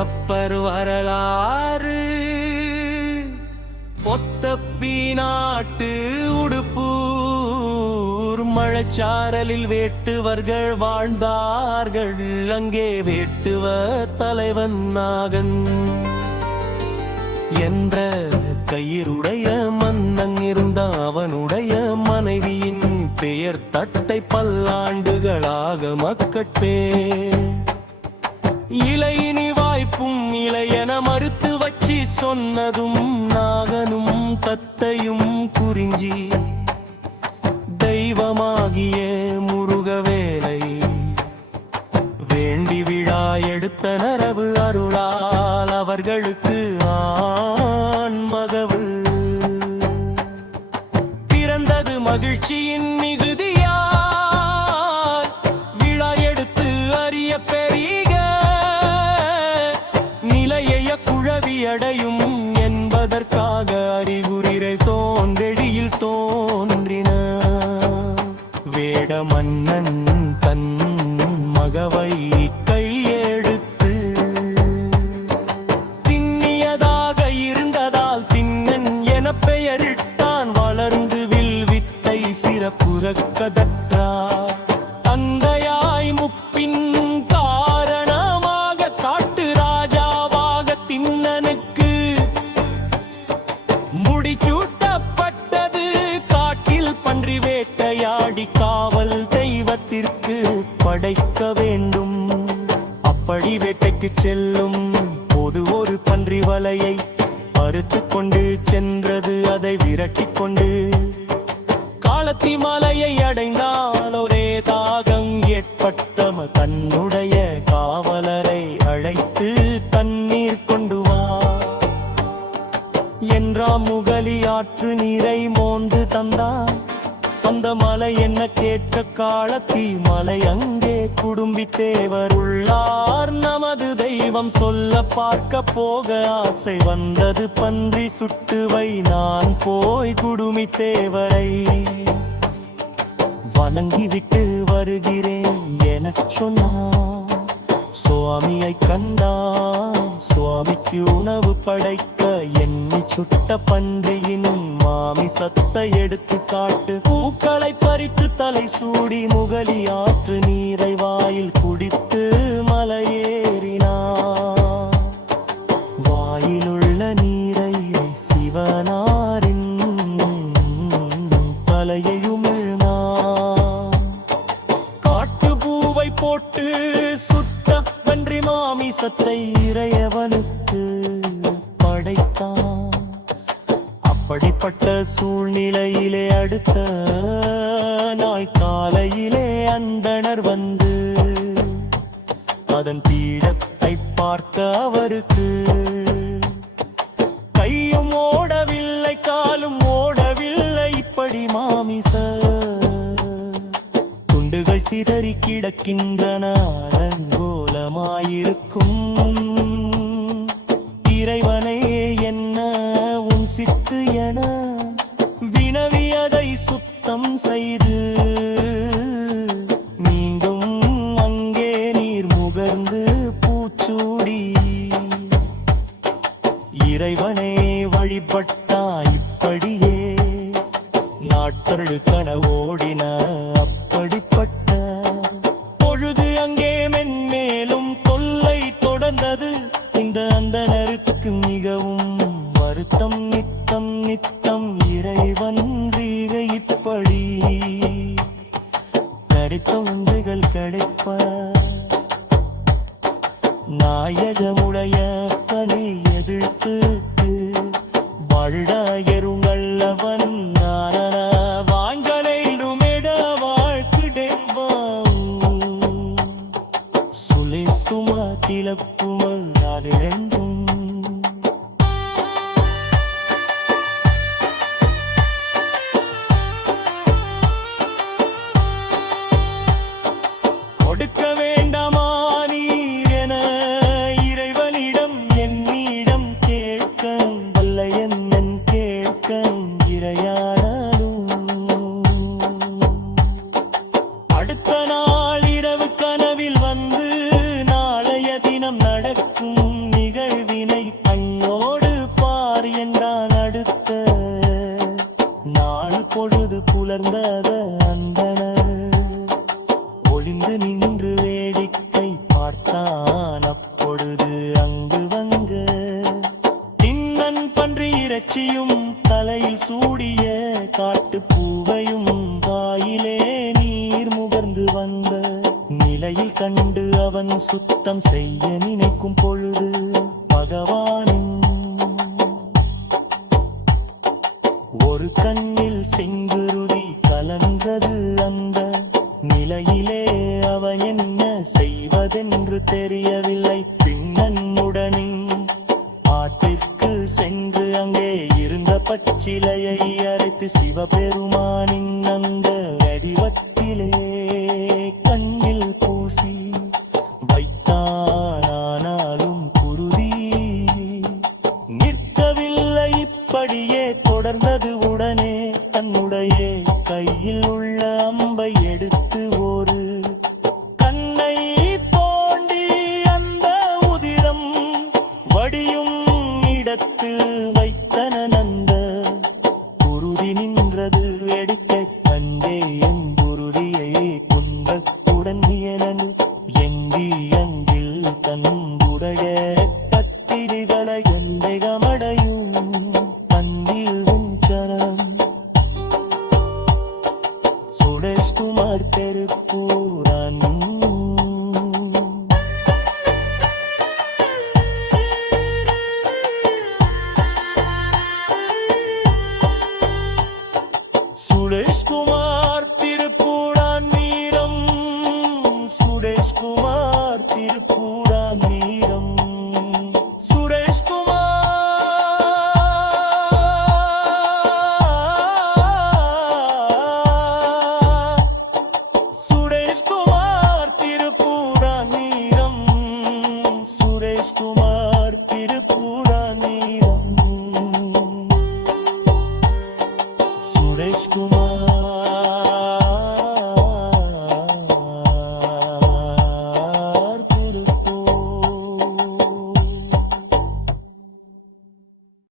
அப்பர் வரலாறு ஒத்தப்பி நாட்டு உடுப்பூர் மழைச்சாரலில் வேட்டுவர்கள் வாழ்ந்தார்கள். அங்கே வேட்டுவ தலைவன் நாகன் என்ற கையிருடைய மன்னன் இருந்தான். அவனுடைய மனைவியின் பெயர் தட்டை. பல்லாண்டுகளாக மக்கட்பே இளையினி வாய்ப்பும் இளையன மறுத்து வச்சி சொன்னதும் நாகனும் தத்தையும் குறிஞ்சி தெய்வமாகிய முருகவேலை வேண்டி விழா எடுத்த நரபு அருளால் அவர்களுக்கு ஆண்மகவு பிறந்தது. மகிழ்ச்சியின் மிகுதியால் விழா எடுத்து அறிய பெரிய நிலைய குழவியடையும் என்பதற்காக அறிகுறிரை தோன்றெடியில் தோன்றின. வேட மன்னன் தன் மகவை கையெடுத்து திண்ணியதாக இருந்ததால் திண்ணன் என பெயரிட்டான். வளர்ந்து வில் வித்தை சிறப்புறக் கதற்றார். தந்தையாய் முப்பின் காரணமாக காட்டு ராஜாவாக திண்ணனுக்கு முடிச்சூட்டப்பட்டது. காட்டில் பன்றி வேட்டையாடி காவல் தெய்வத்திற்கு படைக்க வேண்டும். அப்படி வேட்டைக்கு செல்லும் போது ஒரு பன்றி வலையை அறுத்து கொண்டு சென்றது. அதை விரட்டி கொண்டு காலத்தி மலையை அடைந்தால் ஒரே தாகம் ஏற்பட்டம. தன்னுடைய காவலரை அழைத்து தண்ணீர் கொண்டு வா என்றாம். முகலி ஆற்று நீரை மோந்து தந்தான். அந்த மலை என்ன கேட்ட காலத்தி மலை அங்கே குடும்பி தேவர் உள்ளார். நமது தெய்வம் சொல்ல பார்க்க போக ஆசை வந்தது. பன்றி சுட்டுவை நான் போய் குடுமி தேவரை வணங்கிவிட்டு வருகிறேன் எனச் சொன்னான். சுவாமியை கண்டான். சுவாமிக்கு உணவு படைக்க எண்ணி சுட்ட பன்றியின் மாமிசத்தை எடுத்து காட்டு. பூக்களை பறித்து தலை சூடி முகலி ஆற்று நீரை வாயில் குடித்து மலையேறினார். வாயிலுள்ள நீரை சிவனாரின் தலையையுமிழ்னார். காட்டு பூவை போட்டு சுட்ட பன்றி மாமிசத்தை இறையவனுக்கு படைத்தான். அப்படிப்பட்ட சூழ்நிலையிலே அடுத்த நாள் காலையிலே அந்தணர் வந்து அதன் பீடத்தை பார்க்க அவருக்கு கையும் ஓடவில்லை காலும் ஓடவில்லை. இப்படி மாமிச துண்டுகள் சிதறி கிடக்கின்றன. அலங்கோலமாயிருக்கும் இறைவனை என்ன உன் சித்து என வினவியதை சுத்தம் செய்து மீண்டும் அங்கே நீர் முகர்ந்து பூச்சூடி இறைவனை வழிபட்டா. இப்படியே நாட்கள் கனவோடின. அப்படிப்பட்ட பொழுது அங்கே மென்மேலும் தொல்லை தொடர்ந்தது. இந்த அந்தணருக்கு மிகவும் வருத்தம். நித்தம் நித்தம் இறைவன் இப்படி கிடைத்த உண்டுகள் கிடைப்ப நாயகமுடைய பனை எதிர்த்து வாழ்டாயருங்கள் அவன் நாரண வாங்கலைடுமிட வாழ்க்கிடேவாம் சுலை சுமா திலப்புமல் நானிரண்டும் கொடுக்க வேண்டாமா நீர் என இறைவனிடம் என்னிடம் கேட்க வல்ல என்னன் கேட்க இறையானாலும். அடுத்த நாள் இரவு கனவில் வந்து நாளைய தினம் நடக்கும் பிரிந்து நின்று வேடிக்கை பார்த்தான். அப்பொழுது அங்கு வந்த திண்ணன் பன்றி இறைச்சியும் தலையில் சூடிய காட்டுப் பூவையும் வாயிலே நீர் முகர்ந்து வந்த நிலையில் கண்டு அவன் சுத்தம் செய்ய நினைக்கும் பொழுது பகவானின் ஒரு கண்ணில் செங்குருதி கலந்தது. அந்த நிலையிலே அவன் என்ன செய்வதென்று தெரியவில்லை. பின்னனுடனே ஆற்றிற்கு சென்று அங்கே இருந்த பச்சிலையை அரைத்து சிவபெருமானின் அந்த வடிவத்திலே கண்ணில் பூசி வைத்தானாலும் குருதி நிற்கவில்லை. இப்படியே தொடர்ந்தது. உடனே தன்னுடைய கையில் உள்ள அம்பை எடுத்து ஒரு கண்ணை தோண்டி அந்த உதிரம் வடியும் இடத்தில் வைத்தனந்த குருதி நின்றது. எடுக்க கண்டே என் குருதியை குண்டத்துடன் எனது